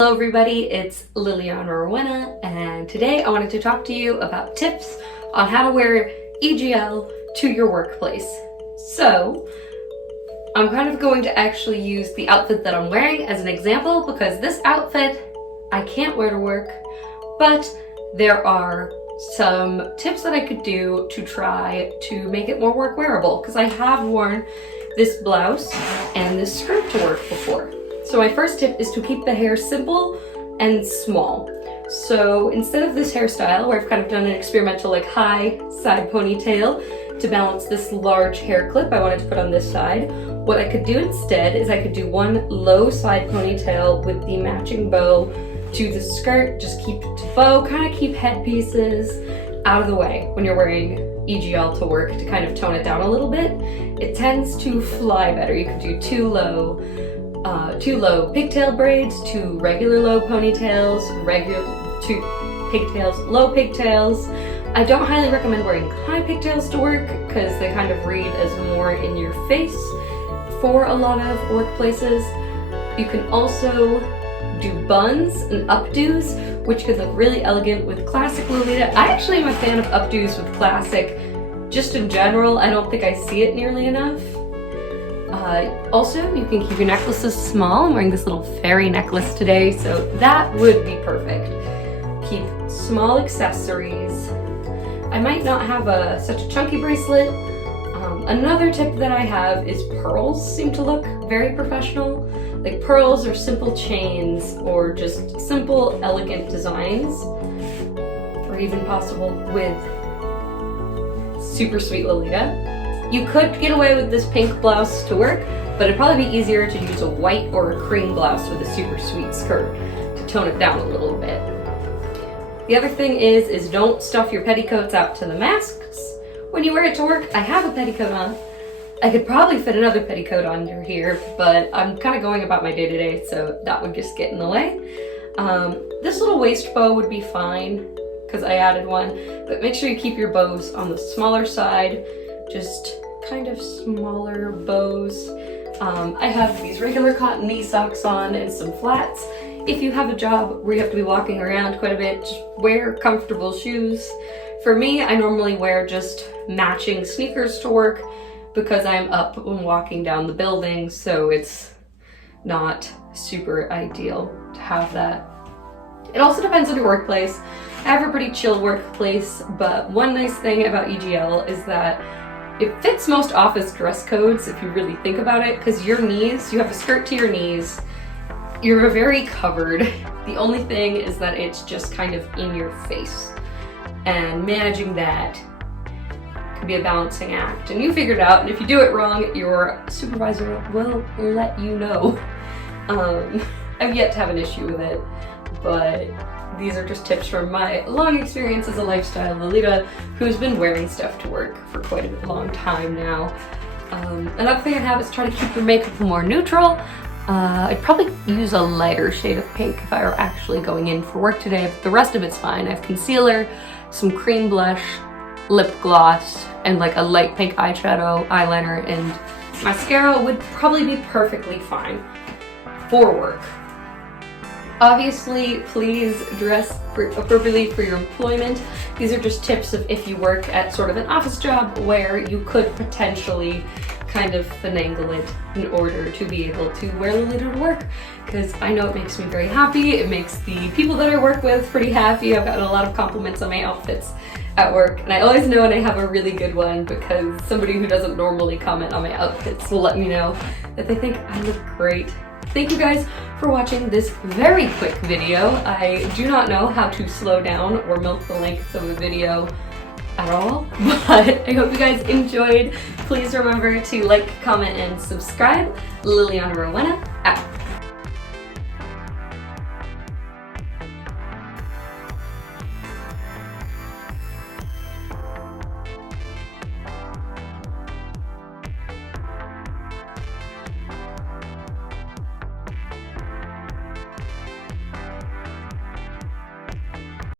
Hello everybody, it's Liliana Rowena, and today I wanted to talk to you about tips on how to wear EGL to your workplace. So, I'm kind of going to actually use the outfit that I'm wearing as an example because this outfit I can't wear to work, but there are some tips that I could do to try to make it more work wearable because I have worn this blouse and this skirt to work before. So my first tip is to keep the hair simple and small. So instead of this hairstyle where I've kind of done an experimental like high side ponytail to balance this large hair clip I wanted to put on this side, what I could do instead is I could do one low side ponytail with the matching bow to the skirt, just keep it to bow, kind of keep headpieces out of the way when you're wearing EGL to work to kind of tone it down a little bit. It tends to fly better. You could do two low pigtail braids, two regular low ponytails, two pigtails, low pigtails. I don't highly recommend wearing high pigtails to work because they kind of read as more in your face for a lot of workplaces. You can also do buns and updos, which could look really elegant with classic Lolita. I actually am a fan of updos with classic, just in general. I don't think I see it nearly enough. Also, you can keep your necklaces small. I'm wearing this little fairy necklace today, so that would be perfect. Keep small accessories. I might not have such a chunky bracelet. Another tip that I have is pearls seem to look very professional. Like pearls or simple chains or just simple, elegant designs. Or even possible with super sweet Lolita. You could get away with this pink blouse to work, but it'd probably be easier to use a white or a cream blouse with a super sweet skirt to tone it down a little bit. The other thing is don't stuff your petticoats out to the masks when you wear it to work. I have a petticoat on. I could probably fit another petticoat under here, but I'm kind of going about my day-to-day, so that would just get in the way. This little waist bow would be fine because I added one, but make sure you keep your bows on the smaller side, just kind of smaller bows. I have these regular cotton knee socks on and some flats. If you have a job where you have to be walking around quite a bit, just wear comfortable shoes. For me, I normally wear just matching sneakers to work because I'm up and walking down the building, so it's not super ideal to have that. It also depends on your workplace. I have a pretty chill workplace, but one nice thing about EGL is that it fits most office dress codes if you really think about it, because your knees, you have a skirt to your knees, you're very covered. The only thing is that it's just kind of in your face. And managing that can be a balancing act. And you figure it out, and if you do it wrong, your supervisor will let you know. I've yet to have an issue with it, but these are just tips from my long experience as a lifestyle Lolita who's been wearing stuff to work for quite a long time now. Another thing I have is try to keep your makeup more neutral. I'd probably use a lighter shade of pink if I were actually going in for work today, but the rest of it's fine. I have concealer, some cream blush, lip gloss, and like a light pink eyeshadow, eyeliner, and mascara would probably be perfectly fine for work. Obviously, please dress appropriately for your employment. These are just tips of if you work at sort of an office job where you could potentially kind of finagle it in order to be able to wear Lolita to work, because I know it makes me very happy. It makes the people that I work with pretty happy. I've gotten a lot of compliments on my outfits at work, and I always know when I have a really good one because somebody who doesn't normally comment on my outfits will let me know that they think I look great. Thank you guys for watching this very quick video. I do not know how to slow down or milk the length of a video at all, but I hope you guys enjoyed. Please remember to like, comment, and subscribe. Liliana Rowena out.